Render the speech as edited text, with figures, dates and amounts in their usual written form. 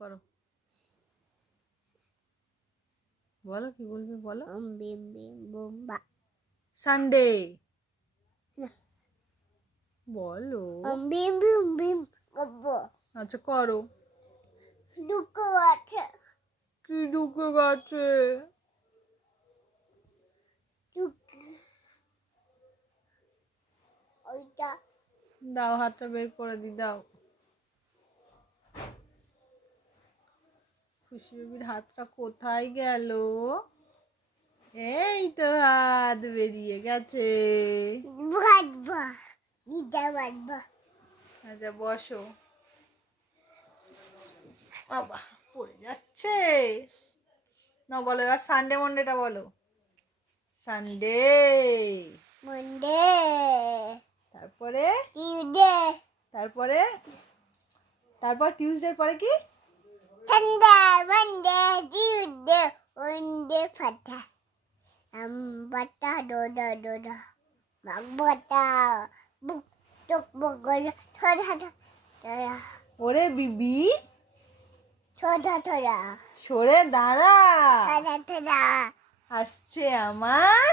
করো, বলো কি বলবে বলো। বিম বিম বোম্বা সানডে বলো। বিম বিম বিম গব্বো আচ্ছা করো। দুঃখ আছে কি ঢুকে গেছে? দুঃখ ওইটা দাও হাতটা বের করে দি, দাও। খুশি বেবির হাতটা কোথায় গেল? এই তো হাত বেরিয়ে গেছে। বাড়বা দিদা বাড়বা আচ্ছা বসো। বাবা পড়ে যাচ্ছে। না বলো এবার সানডে মন্ডেটা বলো। সানডে, মন্ডে তারপরে টিউডে তারপরে তারপর টিউসডের পরে কি? সানডে মন্ডে টিউডে ওয়েনডে ফাটা বাটা ডোডা ডোডা বাগবাটা বুক টক বগল থোড়া থোড়া ওরে বিবি থোড়া থোড়া সরে দাঁড়া, থোড়া থোড়া আসছে আমার